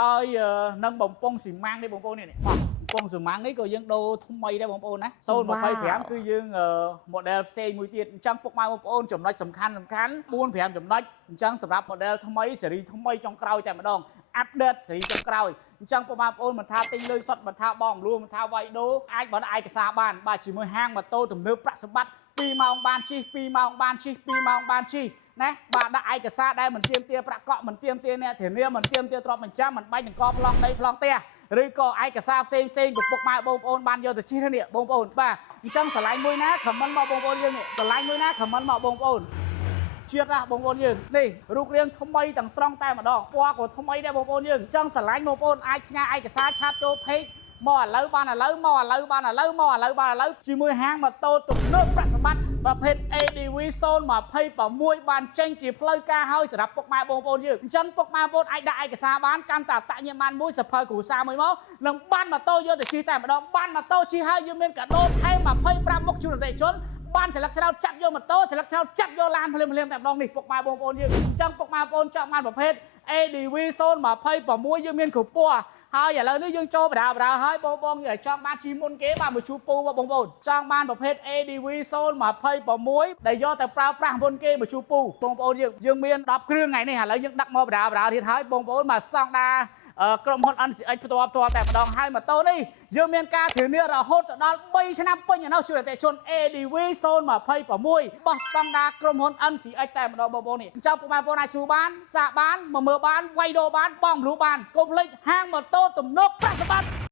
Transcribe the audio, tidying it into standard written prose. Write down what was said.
ហើយនឹងបំពង់ស៊ីម៉ាំងនេះបងប្អូននេះបំពង់ស៊ីម៉ាំងនេះក៏យើងដូរថ្មីដែរបងប្អូនណា025គឺយើង model ផ្សេងមួយទៀតអញ្ចឹងពុកម៉ែបងប្អូនចំណុចសំខាន់4 5ចំណុចអញ្ចឹងសម្រាប់ model ថ្មីស៊េរីថ្មីចុងក្រោយតែម្ដង update ស៊េរីចុងក្រោយអញ្ចឹងពុកម៉ែបងប្អូនមិនថាទិញលុយសុទ្ធមិនថាបងលួមិនថាវាយដូរអាចបត់ឯកសារបានបាទជាមួយហាងម៉ូតូទំនើបប្រាក់សម្បត្តិ2ម៉ោងបានជិះ2ម៉ោងបានជិះ2ម៉ោងបានជិះណាបាទដាក់ឯកសារដែលមិនទាមទារប្រាក់កក់មិនទាមទារអ្នកធានាមិនទាមទារទ្រព្យបញ្ចាំមិនបាច់នឹងកប្លង់ដីប្លង់ផ្ទះឬក៏ឯកសារផ្សេងក៏ពុកម៉ែបងប្អូនបានយកទៅជិះនេះបងប្អូនបាទអញ្ចឹងឆ្លាញ់មួយណាខមមិនមកបងប្អូនយើងនេះឆ្លាញ់មួយណាខមមិនមកបងប្អូនជាតិណាបងប្អូនយើងនេះរូបរាងថ្មីទាំងស្រុងតែម្ដងពណ៌ក៏ថ្មីដែរបងប្អូនយើងអញ្ចឹងឆ្លាញ់បងប្អូនអាចផ្ញើឯកសារឆាតចូល page មកឥឡូវបានឥឡូវមកឥឡូវបានឥឡូវមកឥឡូវបានឥឡូវជាមួយហាងម៉ូតូទំនើបប្រាក់សម្បត្តិប្រភេទ ADV 026បានចេញជាផ្លូវការហើយសម្រាប់ពុកម៉ែបងប្អូនយើងអញ្ចឹងពុកម៉ែបងប្អូនអាចដាក់ឯកសារបានកាន់តែតាក់ញ៉ាំបានមួយសភៅគ្រួសារមួយមកនឹងបានម៉ូតូយកទៅជិះតែម្ដងបានម៉ូតូជិះហើយយើងមានកាដូថែម25មុខជូនអតិថិជនបានសិលឹកឆ្នោតចាប់យកម៉ូតូសិលឹកឆ្នោតចាប់យកឡានភ្លាមតែម្ដងនេះពុកម៉ែបងប្អូនយើងអញ្ចឹងពុកម៉ែបងប្អូនចង់បានប្រភេទ ADV 026យើងមានគ្រប់ពណ៌ហើយឥឡូវនេះយើងចូលបដាហើយបងចង់បានជិះមុនគេបាទមកជួបពូបងប្អូនចង់បានប្រភេទ ADV 026ដែលយកទៅប្រើប្រាស់មុនគេមកជួបពូបងប្អូនយើងមាន10គ្រឿងថ្ងៃនេះឥឡូវយើងដាក់មកបដាទៀតហើយបងប្អូនមកស្តង់ដាក្រុមហ៊ុន NCX ផ្ទាល់តែម្ដងហើយម៉ូតូនេះយើងមានការធានារហូតដល់3ឆ្នាំពេញនៅជួយអតិថិជន ADV 026បោះស្តង់ដាក្រុមហ៊ុន NCX តែម្ដងបងប្អូននេះអញ្ចឹងពុកម៉ែបងប្អូនអាចសួរបានសាកបានមកមើលបានវាយដូរបានបងលូបានកុំភ្លេចហាងម៉ូតូទំនើបប្រាក់សម្បត្តិ